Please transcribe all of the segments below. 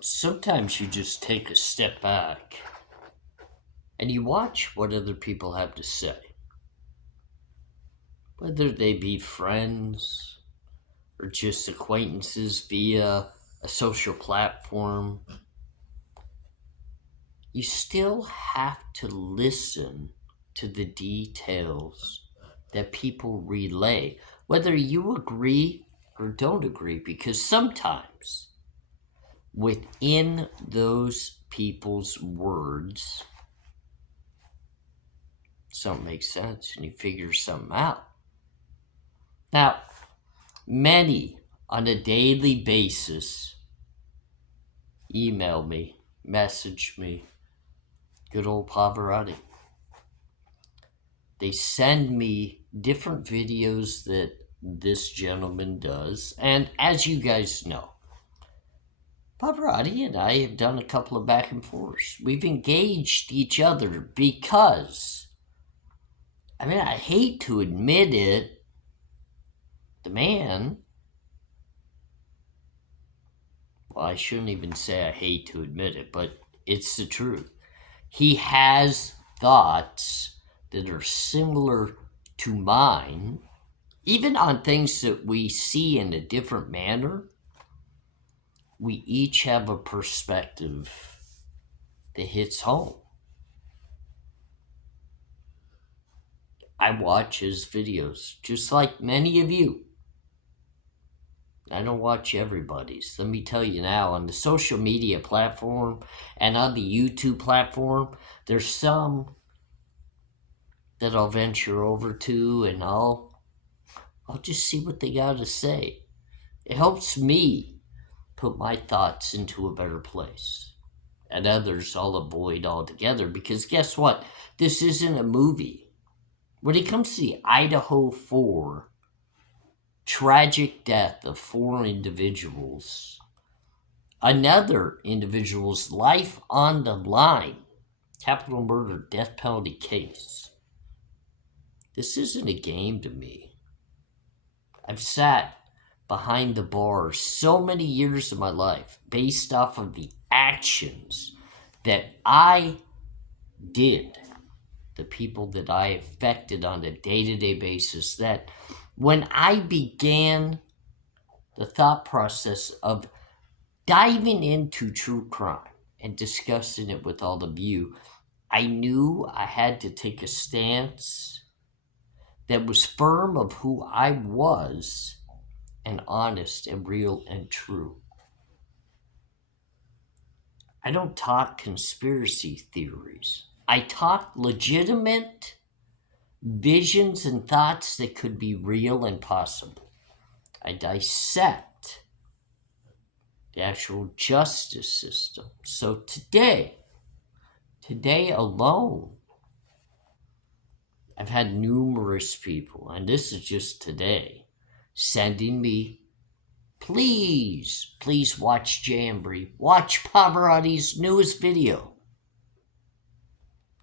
Sometimes you just take a step back and you watch what other people have to say. Whether they be friends or just acquaintances via a social platform, you still have to listen to the details that people relay, whether you agree or don't agree, because sometimes within those people's words, something makes sense and you figure something out. Now, many on a daily basis email me, message me, good old Pavarotti. They send me different videos that this gentleman does. And as you guys know, Pavarotti and I have done a couple of back and forths. We've engaged each other because, I hate to admit it, the man, well, I shouldn't even say I hate to admit it, but it's the truth. He has thoughts that are similar to mine, even on things that we see in a different manner. We each have a perspective that hits home. I watch his videos, just like many of you. I don't watch everybody's. Let me tell you now, on the social media platform and on the YouTube platform, there's some that I'll venture over to and I'll just see what they got to say. It helps me put my thoughts into a better place. And others I'll avoid altogether, because guess what? This isn't a movie. When it comes to the Idaho 4 tragic death of 4 individuals, another individual's life on the line, capital murder, death penalty case, this isn't a game to me. I've sat behind the bar so many years of my life based off of the actions that I did, the people that I affected on a day-to-day basis, that when I began the thought process of diving into true crime and discussing it with all of you, I knew I had to take a stance that was firm of who I was and honest and real and true. I don't talk conspiracy theories. I talk legitimate visions and thoughts that could be real and possible. I dissect the actual justice system. So today alone, I've had numerous people, and this is just today, sending me, please watch Jembree, watch Pavarotti's newest video.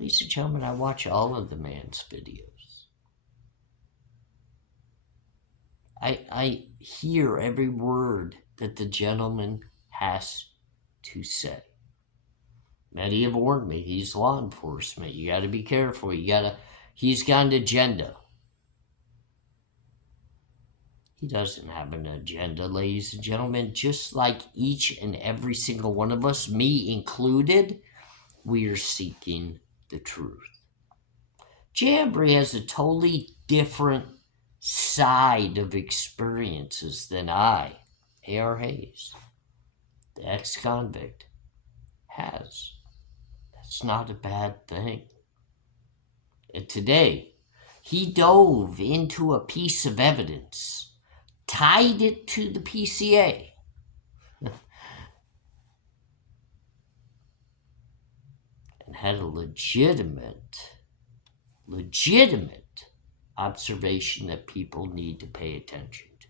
Ladies and gentlemen, I watch all of the man's videos. I hear every word that the gentleman has to say. Many have warned me, he's law enforcement. You got to be careful. He's got an agenda. He doesn't have an agenda, ladies and gentlemen. Just like each and every single one of us, me included, we are seeking the truth. Jembree has a totally different side of experiences than ARHayes, the ex-convict, has. That's not a bad thing. And today, he dove into a piece of evidence, tied it to the P.C.A. and had a legitimate observation that people need to pay attention to.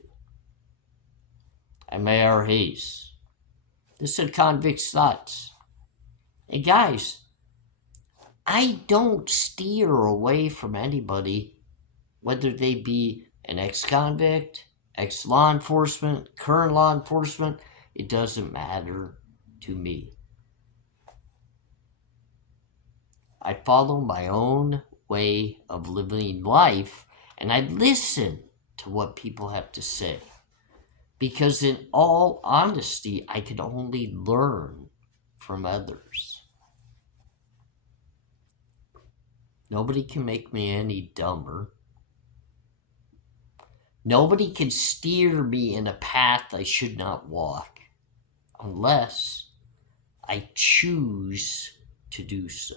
I'm ARHayes. This is a convict's thoughts. And guys, I don't steer away from anybody, whether they be an ex-convict, ex-law enforcement, current law enforcement. It doesn't matter. to me. I follow my own way of living life, and I listen to what people have to say. Because in all honesty, I can only learn from others. Nobody can make me any dumber. Nobody can steer me in a path I should not walk unless I choose to do so.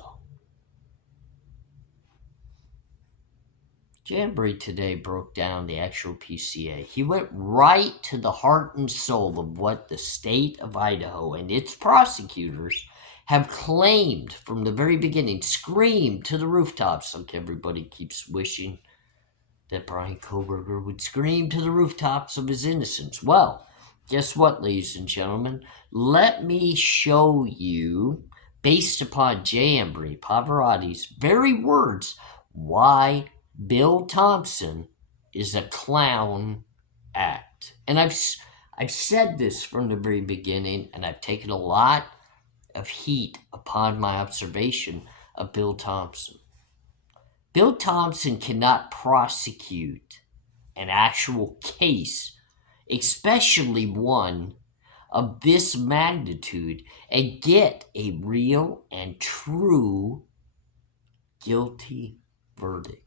Jembree today broke down the actual P.C.A. He went right to the heart and soul of what the state of Idaho and its prosecutors have claimed from the very beginning, screamed to the rooftops, like everybody keeps wishing that Brian Koberger would scream to the rooftops of his innocence. Well, guess what, ladies and gentlemen? Let me show you, based upon J.Embree, Pavarotti's very words, why Bill Thompson is a clown act. And I've said this from the very beginning, and I've taken a lot of heat upon my observation of Bill Thompson. Bill Thompson cannot prosecute an actual case, especially one of this magnitude, and get a real and true guilty verdict.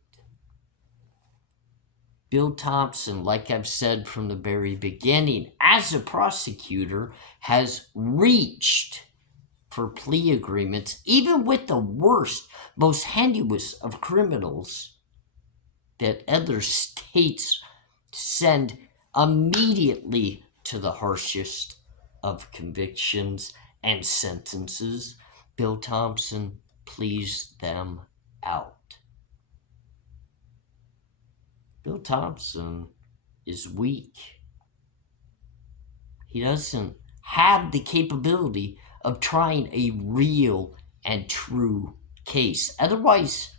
Bill Thompson, like I've said from the very beginning, as a prosecutor, has reached for plea agreements, even with the worst, most heinous of criminals that other states send immediately to the harshest of convictions and sentences. Bill Thompson pleased them out. Bill Thompson is weak. He doesn't have the capability of trying a real and true case. Otherwise,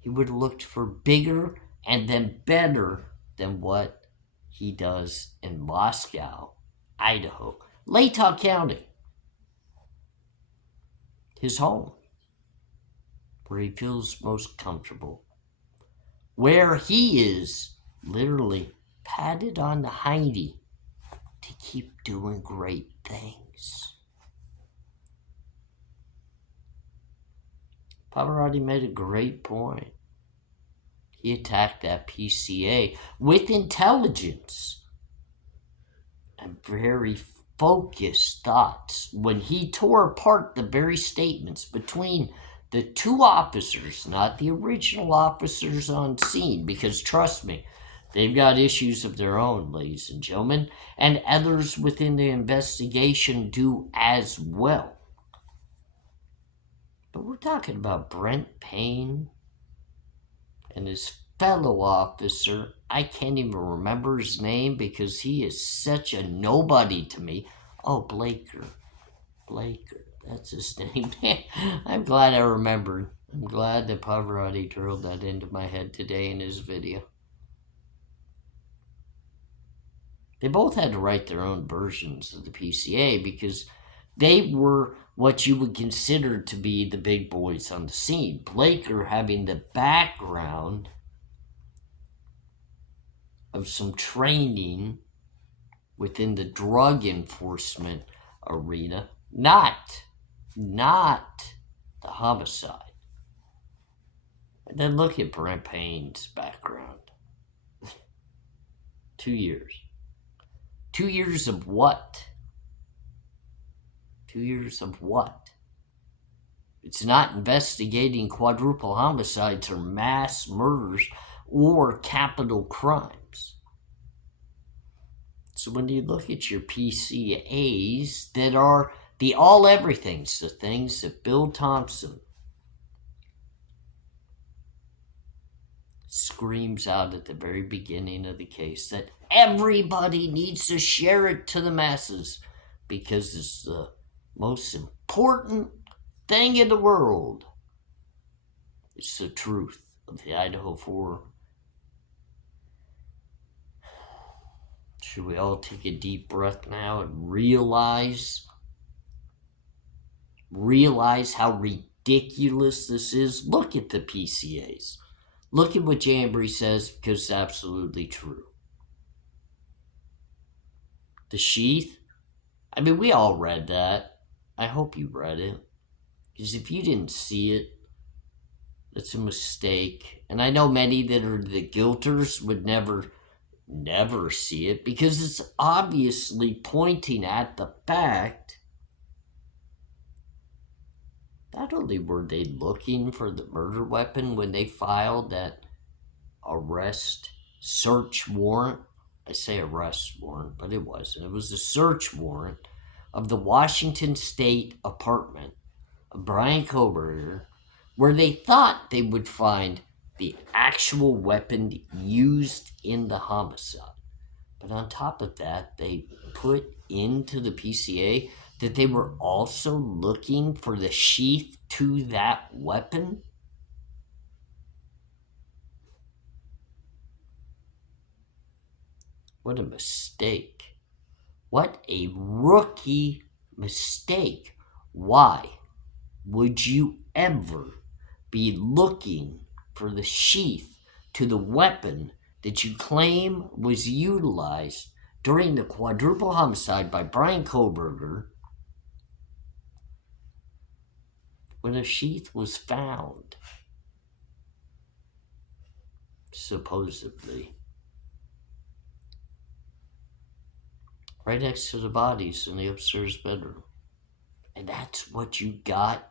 he would have looked for bigger and then better than what he does in Moscow, Idaho, Latah County, his home, where he feels most comfortable, where he is literally patted on the hiney to keep doing great things. Pavarotti made a great point. He attacked that P.C.A. with intelligence and very focused thoughts when he tore apart the very statements between the two officers, not the original officers on scene, because trust me, they've got issues of their own, ladies and gentlemen, and others within the investigation do as well. But we're talking about Brent Payne and his fellow officer. I can't even remember his name because he is such a nobody to me. Oh, Blaker, that's his name. I'm glad I remembered. I'm glad that Pavarotti drilled that into my head today in his video. They both had to write their own versions of the P.C.A. because they were what you would consider to be the big boys on the scene. Blaker having the background of some training within the drug enforcement arena, not the homicide. And then look at Brent Payne's background. 2 years. 2 years of what? 2 years of what? It's not investigating quadruple homicides or mass murders or capital crimes. So when you look at your P.C.A.s that are the all everythings, the things that Bill Thompson screams out at the very beginning of the case, that everybody needs to share it to the masses because it's the most important thing in the world. It's the truth of the Idaho 4. Should we all take a deep breath now and realize realize how ridiculous this is, look at the P.C.A.s. Look at what J.Embree says, because it's absolutely true. The Sheath, I mean, we all read that. I hope you read it. Because if you didn't see it, that's a mistake. And I know many that are the guilters would never see it, because it's obviously pointing at the fact not only were they looking for the murder weapon when they filed that search warrant. I say arrest warrant, but it wasn't. It was a search warrant of the Washington State apartment of Brian Kohberger, where they thought they would find the actual weapon used in the homicide. But on top of that, they put into the P.C.A. that they were also looking for the sheath to that weapon. What a mistake. What a rookie mistake. Why would you ever be looking for the sheath to the weapon that you claim was utilized during the quadruple homicide by Brian Kohberger when a sheath was found? Supposedly. Right next to the bodies in the upstairs bedroom. And that's what you got?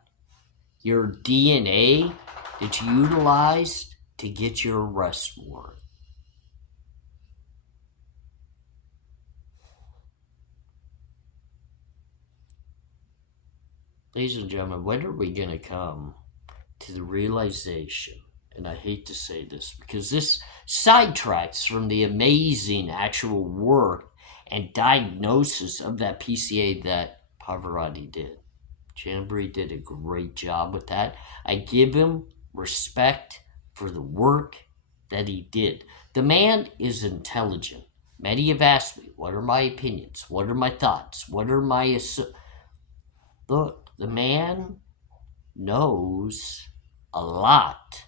Your DNA that you utilized to get your arrest warrant. Ladies and gentlemen, when are we going to come to the realization, and I hate to say this because this sidetracks from the amazing actual work and diagnosis of that P.C.A. that Pavarotti did. Jembree did a great job with that. I give him respect for the work that he did. The man is intelligent. Many have asked me, what are my opinions? What are my thoughts? What are my... Look, the man knows a lot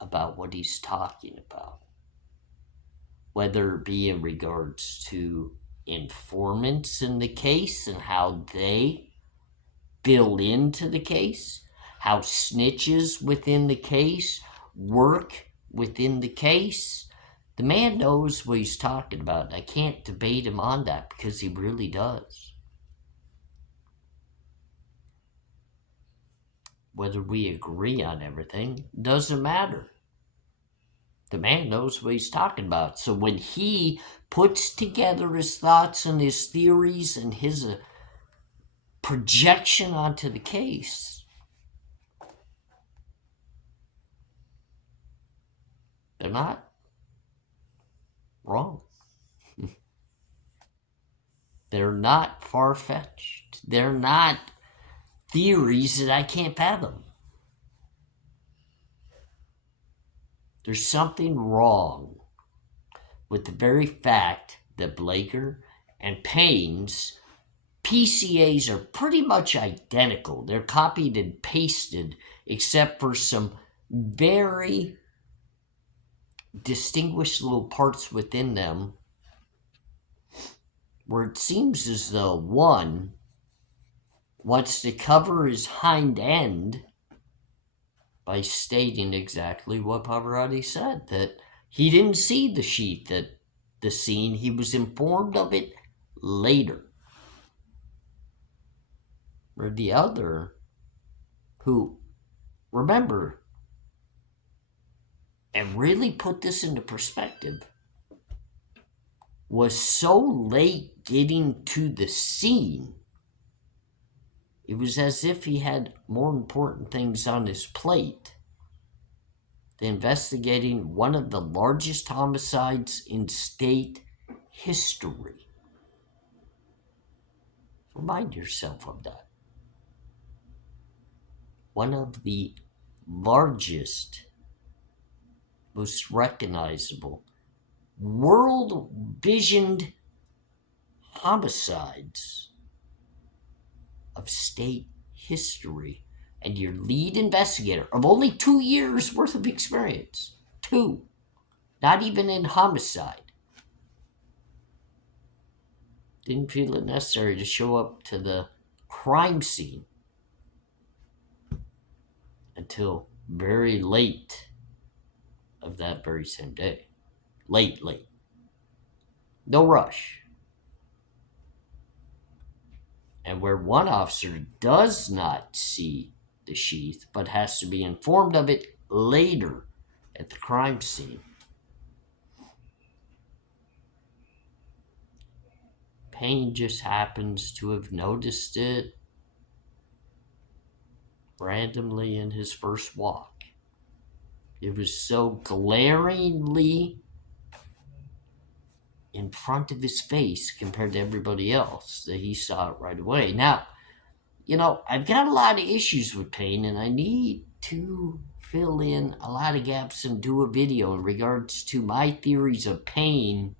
about what he's talking about. Whether it be in regards to informants in the case and how they fill into the case, how snitches within the case work within the case. The man knows what he's talking about. I can't debate him on that because he really does. Whether we agree on everything doesn't matter. The man knows what he's talking about. So when he puts together his thoughts and his theories and his projection onto the case, they're not wrong. They're not far-fetched. They're not theories that I can't fathom. There's something wrong with the very fact that Blaker and Payne's P.C.A.s are pretty much identical. They're copied and pasted, except for some very distinguished little parts within them where it seems as though one wants to cover his hind end by stating exactly what Pavarotti said, that he didn't see the sheath at the scene. He was informed of it later. Or the other, who, remember, and really put this into perspective, was so late getting to the scene, it was as if he had more important things on his plate than investigating one of the largest homicides in state history. Remind yourself of that. One of the largest, most recognizable, world-visioned homicides of state history and your lead investigator of only 2 years worth of experience, two, not even in homicide, didn't feel it necessary to show up to the crime scene until very late of that very same day. Late. No rush. And where one officer does not see the sheath but has to be informed of it later at the crime scene, Payne just happens to have noticed it randomly in his first walk. It was so glaringly in front of his face compared to everybody else that he saw it right away. Now, I've got a lot of issues with Payne, and I need to fill in a lot of gaps and do a video in regards to my theories of Payne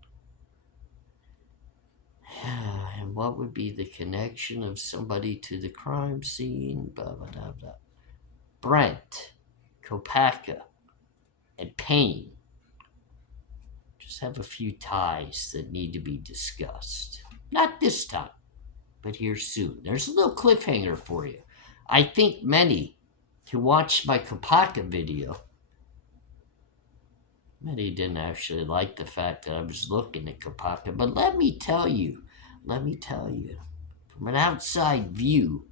and what would be the connection of somebody to the crime scene, blah, blah, blah, blah. Brent, Kopacka, and Payne just have a few ties that need to be discussed. Not this time, but here soon. There's a little cliffhanger for you. I think many who watched my Kopacka video, many didn't actually like the fact that I was looking at Kopacka, but let me tell you, from an outside view,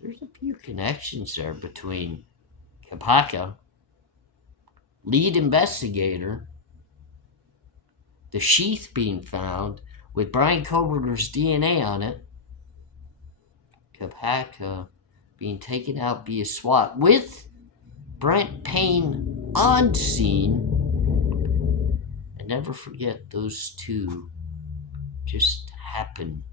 there's a few connections there between Kopacka, lead investigator, the sheath being found with Brian Kohberger's DNA on it, Kopacka being taken out via SWAT with Brent Payne on scene. And never forget, those two just happen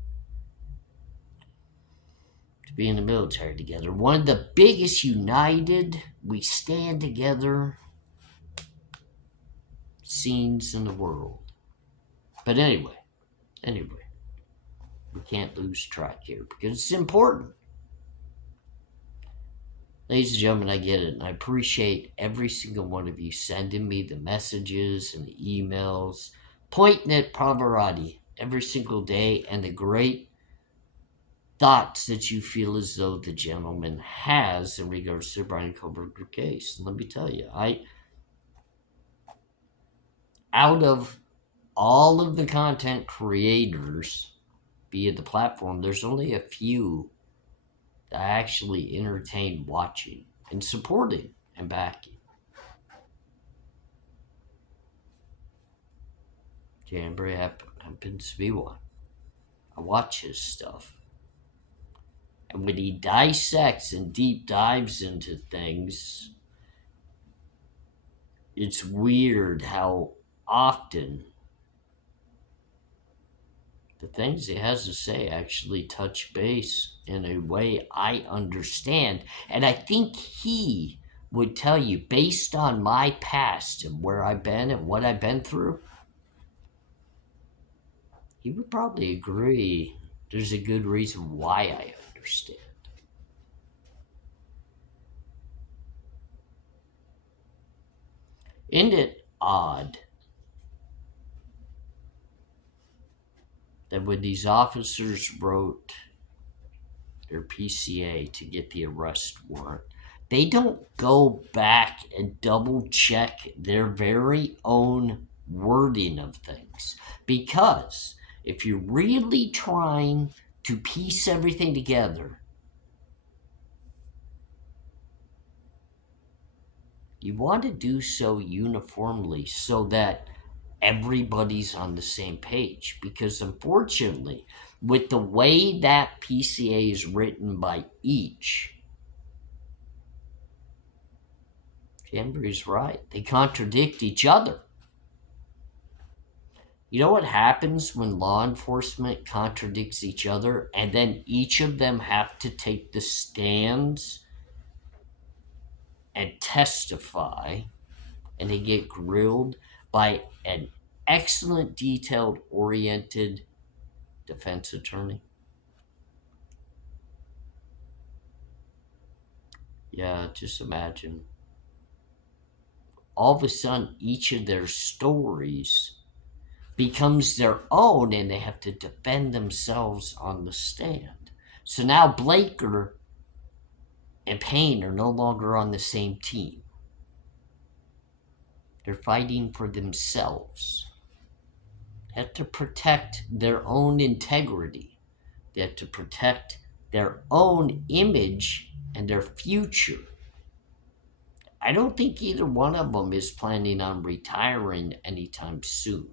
to be in the military together. One of the biggest united, we stand together scenes in the world. But anyway, we can't lose track here because it's important. Ladies and gentlemen, I get it, and I appreciate every single one of you sending me the messages and the emails, pointing at Pavarotti every single day, and the great thoughts that you feel as though the gentleman has in regards to the Brian Kohberger case. And let me tell you, out of all of the content creators via the platform, there's only a few that I actually entertain watching and supporting and backing. Jembree happens to be one. I watch his stuff. And when he dissects and deep dives into things, it's weird how often the things he has to say actually touch base in a way I understand. And I think he would tell you, based on my past and where I've been and what I've been through, he would probably agree there's a good reason why I understand. Isn't it odd that when these officers wrote their P.C.A. to get the arrest warrant, they don't go back and double check their very own wording of things? Because if you're really trying to piece everything together, you want to do so uniformly so that everybody's on the same page. Because unfortunately, with the way that P.C.A. is written by each, Jembree's right, they contradict each other. You know what happens when law enforcement contradicts each other and then each of them have to take the stands and testify, and they get grilled by an excellent, detailed oriented defense attorney? Yeah, just imagine. All of a sudden, each of their stories becomes their own and they have to defend themselves on the stand. So now Blaker and Payne are no longer on the same team. They're fighting for themselves. They have to protect their own integrity. They have to protect their own image and their future. I don't think either one of them is planning on retiring anytime soon.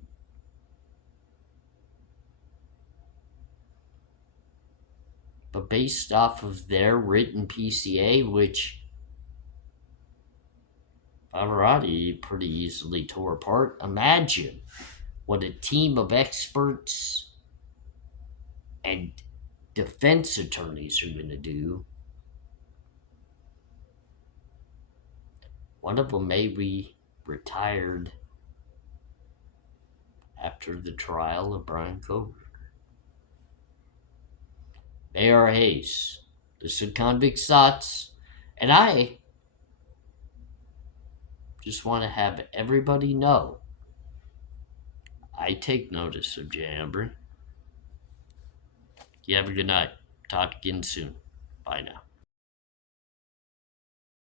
But based off of their written P.C.A, which Pavarotti pretty easily tore apart, imagine what a team of experts and defense attorneys are going to do. One of them may be retired after the trial of Brian Coburn. ARHayes, this is Convict's Thoughts, and I just want to have everybody know I take notice of Jembree. You have a good night. Talk again soon. Bye now.